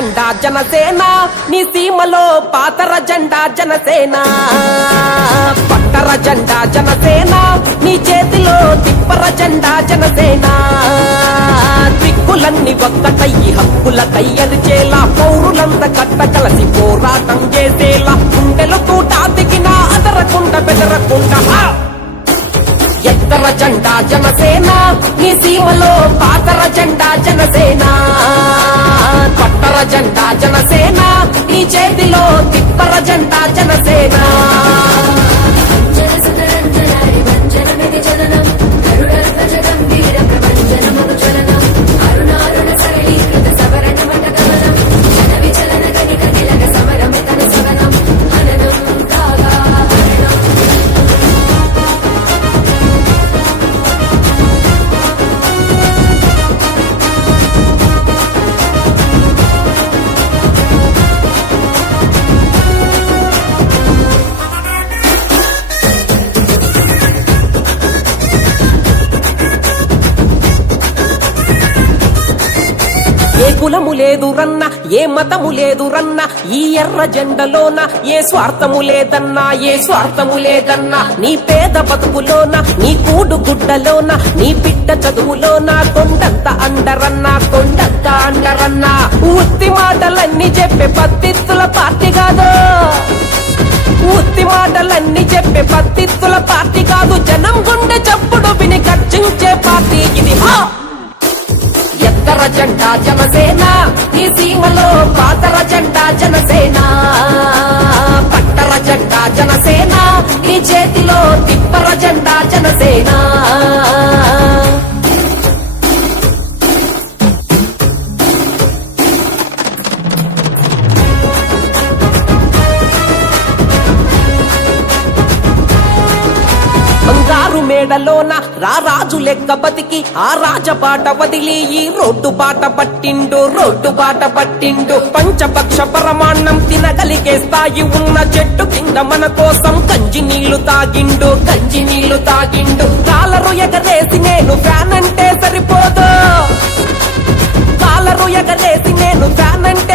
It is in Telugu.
జెండా జనసేన, నీ సీమలో పాతర జెండా జనసేన. పట్టర జెండా జనసేన, నీ చేతిలో తిప్పర జెండా జనసేన. దిక్కులన్నీ ఒక్కటయ్యి హక్కుల కయ్యరిచేలా, పౌరులంతా కట్ట కలసి పోరాటం చేసేలా, గుండెలు తూట దిగినా అదరకుండా బెదరకుండా ఎత్తర జెండా జనసేన, నీ సీమలో పాతర జెండా జనసేన. పట్టర జెండా జనసేన, నీ చేతిలో తిప్పర జెండా జనసేన. ఏ కులము లేదు రన్న, ఏ మతము లేదు రన్న, ఈ ఎర్ర జెండలోన ఏ స్వార్థము లేదన్నా, ఏ స్వార్థము లేదన్నా. నీ పేద బతుకులోన, నీ కూడు గుడ్డలోన, నీ బిడ్డ చదువులోన కొండంత అండరన్నా, కొండంత అండరన్నా. ఉత్తి మాటలన్నీ చెప్పే పత్తిత్తుల పార్టీ కాదు, ఉత్తి మాటలన్నీ చెప్పే పత్తిత్తుల పార్టీ కాదు. జనం గుండె చప్పుడు విని గర్జించే పార్టీ ఇది. ఎత్తర జెండా జనసేన, నీ సీమలో పాతర జెండా జనసేన. పట్టర జెండా జనసేన, నీ చేతిలో తిప్పర జెండా జనసేన. బంగారు మేడలోన రారాజు లెక్క బతికి ఆ రాజబాట వదిలి ఈ రోడ్డు బాట పట్టిండు, రోడ్డు బాట పట్టిండు. పంచపక్ష పరమాన్నం తినగలిగే స్థాయి ఉన్న చెట్టు కింద మన కోసం కంచి నీళ్లు తాగిండు, కంచి నీళ్లు తాగిండు. కాలరు ఎగరేసి నేను ఫ్యాన్ అంటే సరిపోదు, కాలరు ఎగరేసి నేను ఫ్యాన్ అంటే